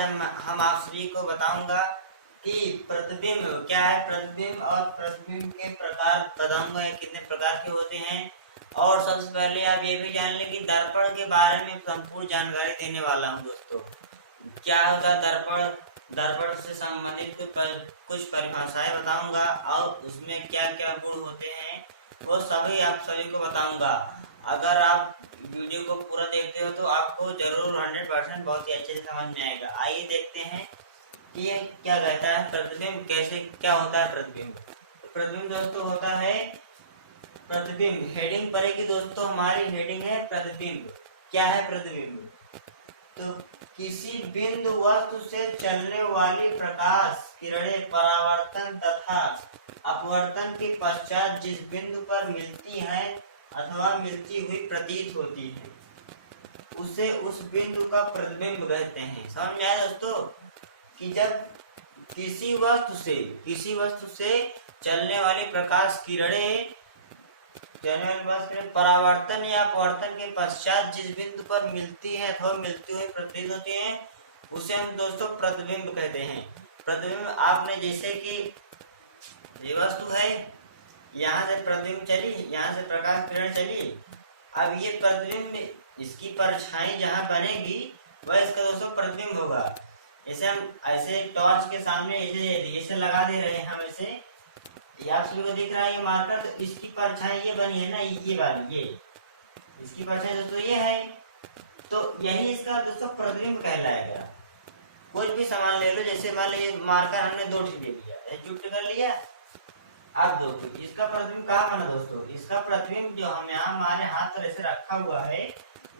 हम आप सभी को बताऊंगा कि प्रतिबिंब क्या है, प्रतिबिंब और प्रतिबिंब के प्रकार बताऊंगा कितने प्रकार के होते हैं। और सबसे पहले आप ये भी जान लें कि दर्पण के बारे में संपूर्ण जानकारी देने वाला हूं दोस्तों। क्या होता है दर्पण, दर्पण से संबंधित कुछ परिभाषाएं बताऊंगा और उसमें क्या क्या गुण होते हैं वो सभी आप सभी को बताऊंगा। अगर आप वीडियो को पूरा देखते हो तो आपको जरूर 100% बहुत ही अच्छे से समझ में आएगा। आइए देखते हैं कि ये क्या कहता है प्रतिबिंब, कैसे क्या होता है प्रतिबिंब। प्रतिबिंब दोस्तों होता है प्रतिबिंब, हेडिंग पड़ेगी दोस्तों, हमारी हेडिंग है प्रतिबिंब। क्या है प्रतिबिंब? तो किसी बिंदु वस्तु से चलने वाली प्रकाश किरणें परावर्तन तथा अपवर्तन के पश्चात जिस बिंदु पर मिलती हैं अथवा मिलती हुई प्रतीत होती है उसे उस बिंदु का प्रतिबिंब कहते हैं। समझ में आया दोस्तों कि जब किसी वस्तु से चलने वाली प्रकाश किरणें परावर्तन या अपवर्तन के पश्चात जिस बिंदु पर मिलती है अथवा मिलती हुई प्रतीत होती है उसे हम दोस्तों प्रतिबिंब कहते हैं। प्रतिबिंब आपने जैसे कि ये वस्तु है, यहाँ से प्रतिबिंब चली, यहाँ से प्रकाश किरण चली, अब ये प्रतिबिंब इसकी परछाई जहाँ बनेगी वह इसका दोस्तों प्रतिबिंब होगा। इसे हम ऐसे टॉर्च के सामने ऐसे लगा दे रहे हैं, हम ऐसे आप सभी को दिख रहा है ये मार्कर, तो इसकी परछाई ये बनी है ना, ये वाली, ये इसकी परछाई दोस्तों ये है, तो यही इसका दोस्तों प्रतिबिंब कहलाएगा। कुछ भी सामान ले लो, जैसे मान लीजिए मार्कर हमने 2 ले लिया, जुट कर लिया, अब दोस्तों इसका प्रतिबिंब कहाँ बना दोस्तों? इसका प्रतिबिंब जो हम यहाँ हमारे हाथ पर ऐसे रखा हुआ है,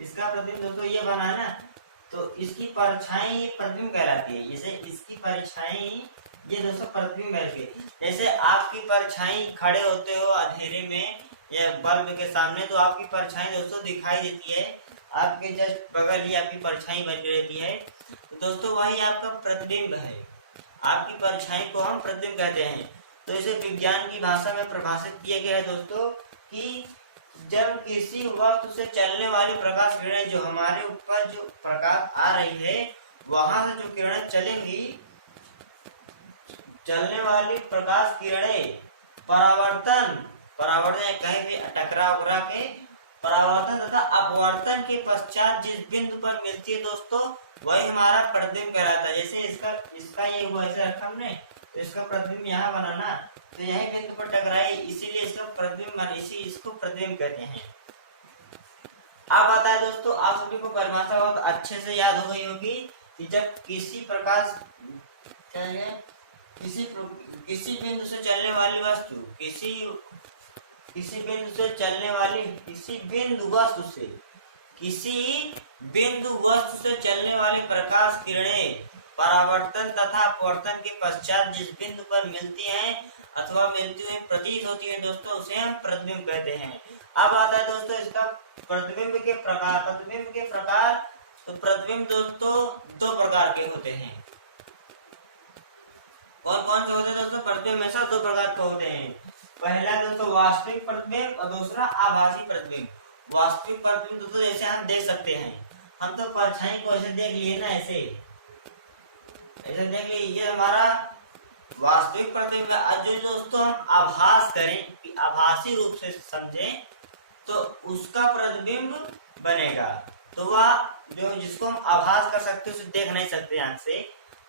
इसका प्रतिबिंब दोस्तों ये बना है ना, तो इसकी परछाई प्रतिबिंब कहलाती है। जैसे इसकी परछाई ये दोस्तों प्रतिबिंब है। जैसे आपकी परछाई खड़े होते हो अंधेरे में या बल्ब के सामने, तो आपकी परछाई दोस्तों दिखाई देती है, आपके जस्ट बगल ही आपकी परछाई बनी रहती है, तो दोस्तों वही आपका प्रतिबिंब है। आपकी परछाई को हम प्रतिबिंब कहते हैं। तो इसे विज्ञान की भाषा में परिभाषित किया गया है दोस्तों कि जब किसी वस्तु से चलने वाली प्रकाश किरणें, जो हमारे ऊपर जो प्रकाश आ रही है वहां से जो किरणें चलेंगी, चलने वाली प्रकाश किरणें परावर्तन कहीं भी टकरा के परावर्तन तथा अपवर्तन के पश्चात जिस बिंदु पर मिलती है दोस्तों वही हमारा प्रतिबिंब कहलाता है। जैसे इसका ये हुआ ऐसे रखा हमने, तो इसका प्रतिबिंब यहाँ बना ना, तो यही बिंदु पर टकराई, इसीलिए इसका प्रतिबिंब बना, इसको प्रतिबिंब कहते हैं। आप बताए दोस्तों, आप सभी को परिभाषा बहुत अच्छे से याद हो गई होगी कि जब किसी प्रकाश किसी बिंदु से चलने वाली वस्तु किसी बिंदु वस्तु से चलने वाली प्रकाश किरणें परावर्तन तथा अपवर्तन के पश्चात जिस बिंदु पर मिलती हैं अथवा मिलती हुई प्रतीत होती है दोस्तों उसे हम प्रतिबिंब कहते हैं। अब आता है दोस्तों इसका प्रतिबिंब के प्रकार। तो प्रतिबिंब दोस्तों 2 प्रकार के होते हैं। कौन कौन से होते हैं दोस्तों? प्रतिबिंब हमेशा 2 प्रकार के होते हैं। पहला दोस्तों वास्तविक प्रतिबिंब और दूसरा आभासी प्रतिबिंब। वास्तविक प्रतिबिंब दोस्तों जैसे हम देख सकते हैं, हम तो परछाई को ऐसे देख लिए ना, ऐसे देख लिए, ये हमारा वास्तविक प्रतिबिंब है। जो दोस्तों हम आभास करें, आभासी रूप से समझें, तो उसका प्रतिबिंब बनेगा। तो वह जो जिसको हम आभास कर सकते उसे देख नहीं सकते आंख से,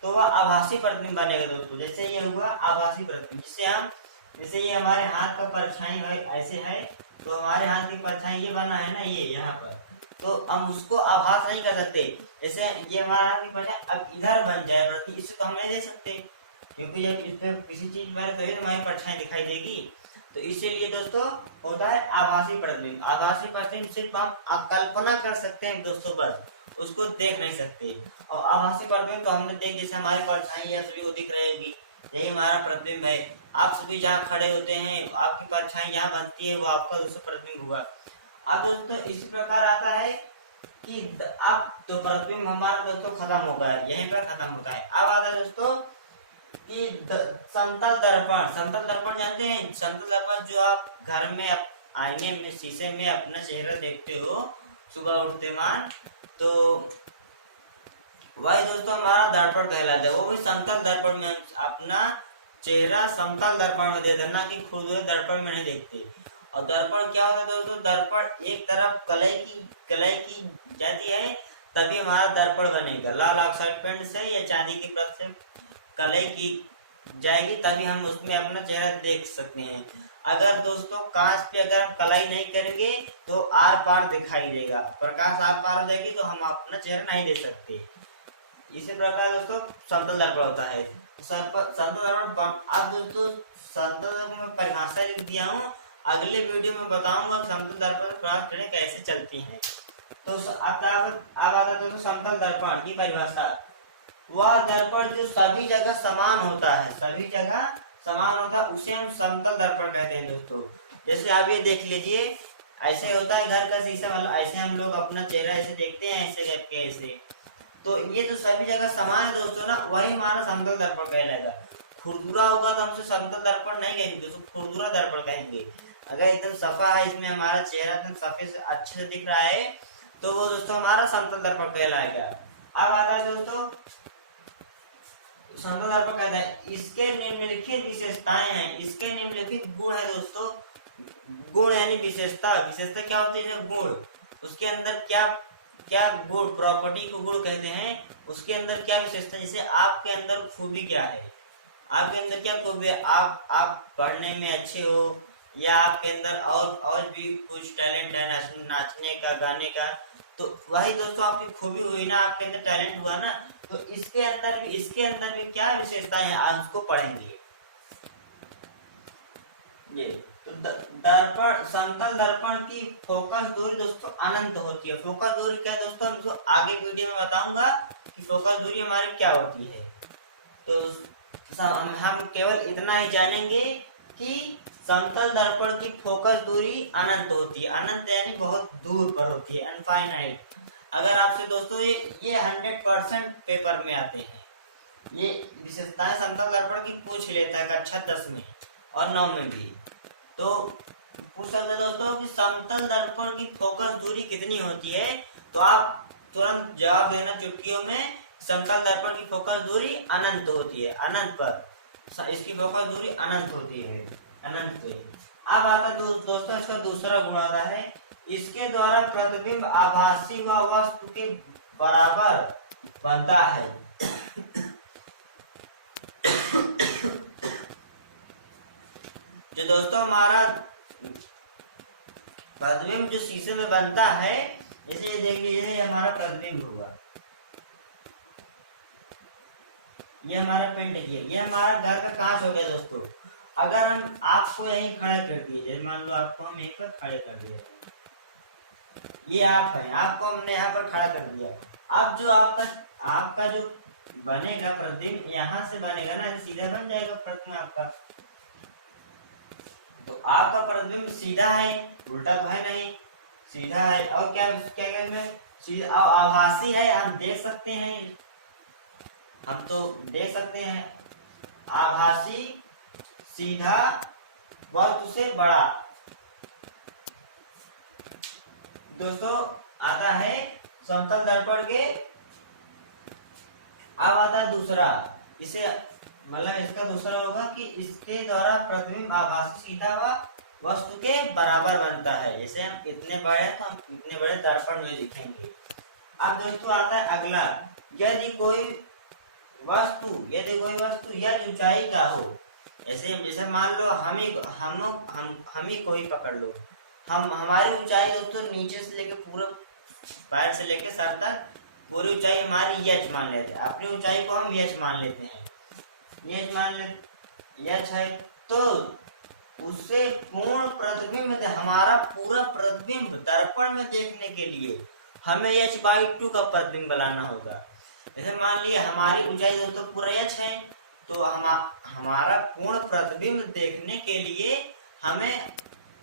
तो वह आभासी प्रतिबिंब बनेगा दोस्तों। जैसे ये हुआ आभासी प्रतिबिंब, जिसे हम जैसे ये हमारे हाथ का परछाई है ऐसे है, तो हमारे हाथ की परछाई ये बना है ना, ये यहाँ पर, तो हम उसको आभास नहीं कर सकते। जैसे ये हमारा हाथ की परछाई अब इधर बन जाए प्रति, इसे तो हम नहीं देख सकते, क्योंकि जब इसमें किसी चीज पर तो हमारी परछाई दिखाई देगी। तो इसीलिए दोस्तों होता है आभासी प्रतिबिंब। आभासी प्रतिबिंब सिर्फ हम कल्पना कर सकते हैं दोस्तों, बस उसको देख नहीं सकते। और आभासी प्रतिबिंब तो हमने देख, जैसे हमारी परछाई या सभी को दिख रही होगी, यही हमारा प्रतिबिंब है। आप सभी जहाँ खड़े होते हैं, आपकी परछाई यहाँ बनती है, वो आपका दोस्तों प्रतिबिंब हुआ। अब दोस्तों इसी प्रकार आता है कि अब तो प्रतिबिंब हमारा दोस्तों खत्म हो गया, यहीं पर खत्म होता है। अब आता है दोस्तों कि समतल दर्पण जानते हैं? समतल दर्पण जो आप घर में आईने में शीशे में अपना चेहरा देखते हो सुबह उठते मान, तो वही दोस्तों हमारा दर्पण कहलाता है। वो भी समतल दर्पण में अपना चेहरा समतल दर्पण में देते हैं, ना कि खुरदुरे दर्पण में नहीं देखते। और दर्पण क्या होता है दोस्तों, दर्पण एक तरफ कलई की जाती है तभी हमारा दर्पण बनेगा। लाल ऑक्साइड पेंट से या चांदी की परत से कलई की जाएगी तभी हम उसमें अपना चेहरा देख सकते हैं। अगर दोस्तों कांच पे अगर हम कलाई नहीं करेंगे तो आर पार दिखाई देगा, प्रकाश आर पार हो जाएगी तो हम अपना चेहरा नहीं देख सकते। इसी प्रकार दोस्तों समतल दर्पण होता है। समतल दर्पण अब दोस्तों समतल दर्पण में परिभाषा लिख दिया हूँ, अगले वीडियो में बताऊंगा समतल दर्पण प्रकाश किरणें कैसे चलती हैं। तो अब आता है दोस्तों समतल दर्पण की परिभाषा। वह दर्पण जो सभी जगह समान होता है, सभी जगह समान होता है उसे हम समतल दर्पण कहते हैं दोस्तों। जैसे आप ये देख लीजिए, ऐसे होता है घर का शीशा, मतलब ऐसे हम लोग अपना चेहरा ऐसे देखते हैं, ऐसे करके ऐसे। तो ये तो सभी जगह समान है दोस्तों ना, वही हमारा समतल दर्पण कहलाएगा। खुरदुरा होगा तो हमसे समतल दर्पण नहीं कहेंगे दोस्तों, खुरदुरा दर्पण कहेंगे। अगर एकदम सफा है, इसमें हमारा चेहरा एकदम सफेद से अच्छे से दिख रहा है तो वो दोस्तों हमारा समतल दर्पण कहलाएगा। अब आता है दोस्तों समतल दर्पण कहता है इसके निम्नलिखित विशेषताएं हैं, इसके निम्नलिखित गुण है दोस्तों। गुण यानी विशेषता, विशेषता क्या होती है, गुण। उसके अंदर क्या क्या गुण, प्रॉपर्टी को गुण कहते हैं। उसके अंदर क्या विशेषता, जैसे आपके अंदर खूबी क्या है, आपके अंदर क्या खूबी है, आप पढ़ने में अच्छे हो, या आपके अंदर और भी कुछ टैलेंट है नाचने का, गाने का, तो वही दोस्तों आपकी खूबी हुई ना, आपके अंदर टैलेंट हुआ ना। तो इसके अंदर भी क्या विशेषताएं हैं आज उसको पढ़ेंगे। ये तो दर्पण, समतल दर्पण की फोकस दूरी दोस्तों अनंत होती है। फोकस दूरी क्या है दोस्तों, हम आगे वीडियो में बताऊंगा कि फोकस दूरी हमारी क्या होती है। तो हम केवल इतना ही जानेंगे कि समतल दर्पण की फोकस दूरी अनंत होती है। अनंत यानी बहुत दूर पर होती है, अनफाइनाइट। अगर आपसे दोस्तों ये 100% पेपर में आते हैं, ये विशेषताएं समतल दर्पण की पूछ लेता है कक्षा 10 में और 9 में भी। तो पूछ सकते दोस्तों कि समतल दर्पण की फोकस दूरी कितनी होती है, तो आप तुरंत जवाब देना चुटकियों में, समतल दर्पण की फोकस दूरी अनंत होती है, अनंत पर इसकी फोकस दूरी अनंत होती है, अनंत पे। अब आता दोस्तों इसका दूसरा गुण आता है, इसके द्वारा प्रतिबिंब आभासी व वस्तु के बराबर बनता है। जो दोस्तों हमारा प्रतिबिंब जो शीशे में बनता है, जैसे ये देख लीजिए, ये हमारा प्रतिबिंब हुआ, ये हमारा पेंट किया, ये हमारा घर का कांच हो गया दोस्तों। अगर हम आपको यही खड़ा कर दिए, मान लो आपको हम एक पर खड़े कर दिए, ये आप है, आपको हमने यहाँ पर खड़ा कर दिया। अब जो आपका जो बनेगा प्रतिबिंब यहाँ से बनेगा ना, सीधा बन जाएगा प्रतिबिंब आपका। तो आपका प्रतिबिंब सीधा है, उल्टा तो है नहीं, सीधा है। और क्या क्या क्या सीधा आभासी है, हम देख सकते हैं, हम तो देख सकते हैं। आभासी, सीधा, वस्तु से बड़ा दोस्तों आता है समतल दर्पण के। अब आता है दूसरा, इसे मतलब इसका दूसरा होगा कि इसके द्वारा प्रतिबिंब आभासी, सीधा व वस्तु के बराबर बनता है। जैसे हम इतने बड़े हैं तो हम इतने बड़े दर्पण में दिखेंगे। अब दोस्तों आता है अगला, यदि कोई वस्तु या ऊंचाई का हो, जैसे मान लो हम ही कोई पकड़ लो, हमारी ऊंचाई दोस्तों नीचे से लेके पूरा पैर से लेके सर तक पूरी ऊंचाई हमारी यच मान लेते हैं। अपनी ऊंचाई को हम यच मान लेते हैं, यच है, तो उससे पूर्ण प्रतिबिंब, हमारा पूरा प्रतिबिंब दर्पण में देखने के लिए हमें h/2 का प्रतिबिंब बनाना होगा। जैसे मान लिया हमारी ऊंचाई दोस्तों पूरा h है, तो हमारा पूर्ण प्रतिबिंब देखने के लिए हमें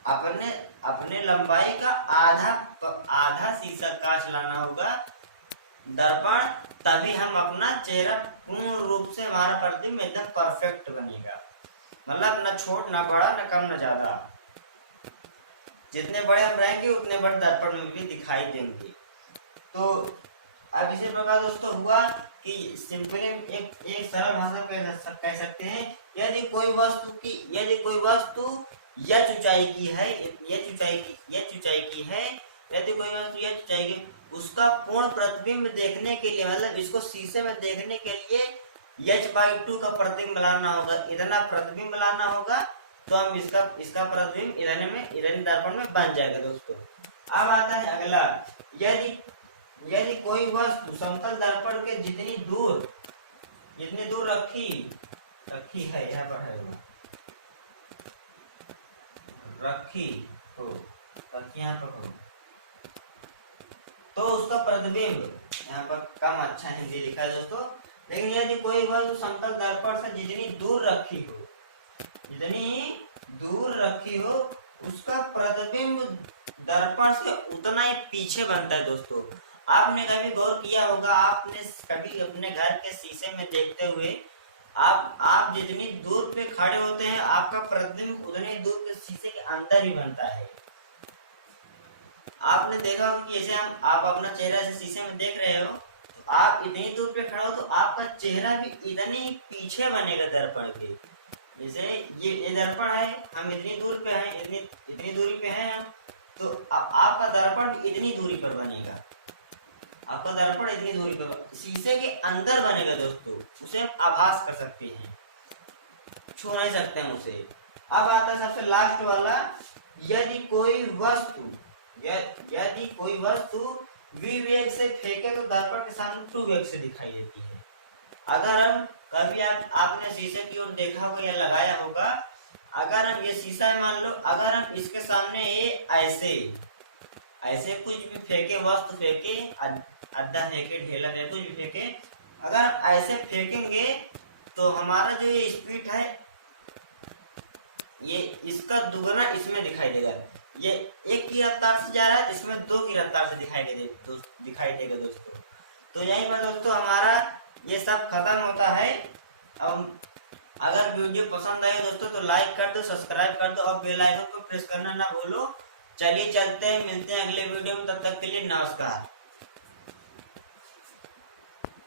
अपने लंबाई का आधा शीशा कांच लाना होगा दर्पण, तभी हम अपना चेहरा पूर्ण रूप से, हमारा प्रतिबिंब एकदम परफेक्ट बनेगा। मतलब न छोट, न बड़ा, न कम, न ज्यादा। जितने बड़े हम रहेंगे उतने बड़े दर्पण में भी दिखाई देंगे। तो अब इसी प्रकार दोस्तों हुआ कि सिंपली एक सरल भाषा कह सकते हैं, यदि कोई वस्तु यह ऊंचाई की है, यदि कोई वस्तु यह ऊंचाई की, उसका पूर्ण प्रतिबिंब देखने के लिए, मतलब इसको शीशे में देखने के लिए h/2 का प्रतिबिंब लाना होगा, इतना प्रतिबिंब लाना होगा, तो हम इसका प्रतिबिंब इधर दर्पण में बन जाएगा दोस्तों। अब आता है अगला, यदि कोई वस्तु समतल दर्पण के जितनी दूर रखी है, यहाँ पर है रखी हो, यहाँ पर हो, तो उसका प्रतिबिंब, यहाँ पर कम अच्छा हिंदी लिखा है दोस्तों, लेकिन यदि कोई वस्तु समतल दर्पण से जितनी दूर रखी हो, उसका प्रतिबिंब दर्पण से उतना ही पीछे बनता है दोस्तों। आपने कभी गौर किया होगा, आपने कभी अपने घर के शीशे में देखते हुए आप जितनी दूर पे खड़े होते हैं, आपका प्रतिबिंब उतनी दूर पे शीशे के अंदर ही बनता है। आपने देखा कि जैसे आप अपना चेहरा से शीशे में देख रहे हो, तो आप इतनी दूर पे खड़े हो तो आपका चेहरा भी इतनी पीछे बनेगा दर्पण के। जैसे ये दर्पण है, हम इतनी दूर पे हैं, इतनी दूरी पे हैं हम, तो आपका दर्पण इतनी दूरी पर बनेगा, आपका दर्पण इतनी दूरी पर शीशे के अंदर बनेगा दोस्तों, उसे हम आभास कर सकते हैं, छू नहीं सकते हैं उसे। अब आता है सबसे लास्ट वाला, यदि कोई वस्तु v वेग से फेंके तो दर्पण के सामने ट्रू वेग से दिखाई देती है। अगर हम कभी आपने शीशे की ओर देखा होगा या लगाया होगा, अगर हम ये शीशा है मान लो, अगर हम इसके सामने ये ऐसे कुछ भी फेंके, वस्तु फेंके, अद्दा फेंके, ढेला फेंके, कुछ भी फेंके, अगर हम ऐसे फेंकेंगे तो हमारा जो ये स्पीड है, ये इसका दुगना इसमें दिखाई देगा। ये 1 की रफ्तार से जा रहा है, इसमें 2 की रफ्तार से दिखाई देगा दोस्तों। तो यहीं पर दोस्तों हमारा ये सब खत्म होता है। अब अगर वीडियो पसंद आए दोस्तों तो लाइक कर दो, सब्सक्राइब कर दो और बेल आइकन को प्रेस करना ना भूलो। चलिए चलते हैं, मिलते हैं अगले वीडियो में, तब तक के लिए नमस्कार।